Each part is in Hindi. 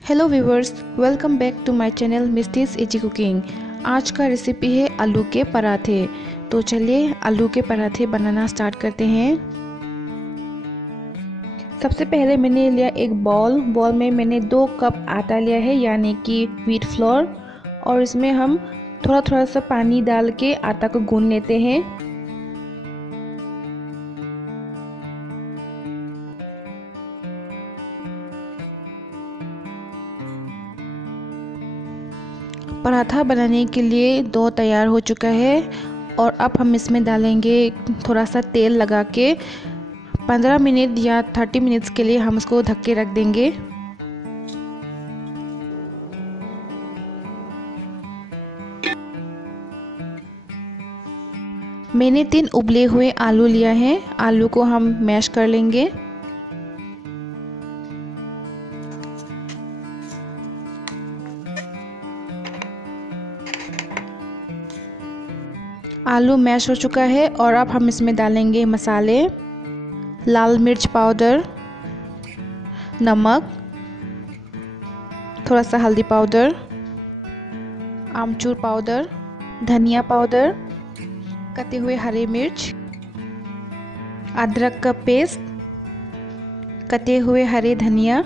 Hello viewers, welcome back to my channel Misty's easy cooking. आज का रेसिपी है आलू के पराठे। तो चलिए आलू के पराठे बनाना स्टार्ट करते हैं। सबसे पहले मैंने लिया एक बॉल में मैंने 2 कप आटा लिया है, यानी कि व्हीट फ्लोर। और इसमें हम थोड़ा थोड़ा सा पानी डाल के आटा को गूंद लेते हैं। पराठा बनाने के लिए डो तैयार हो चुका है और अब हम इसमें डालेंगे थोड़ा सा तेल लगा के 15 मिनट या 30 मिनट्स के लिए हम इसको ढक के रख देंगे। मैंने 3 उबले हुए आलू लिया है। आलू को हम मैश कर लेंगे। आलू मैश हो चुका है और अब हम इसमें डालेंगे मसाले, लाल मिर्च पाउडर, नमक, थोड़ा सा हल्दी पाउडर, आमचूर पाउडर, धनिया पाउडर, कटे हुए हरे मिर्च, अदरक का पेस्ट, कटे हुए हरे धनिया।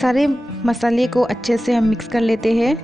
सारे मसाले को अच्छे से हम मिक्स कर लेते हैं।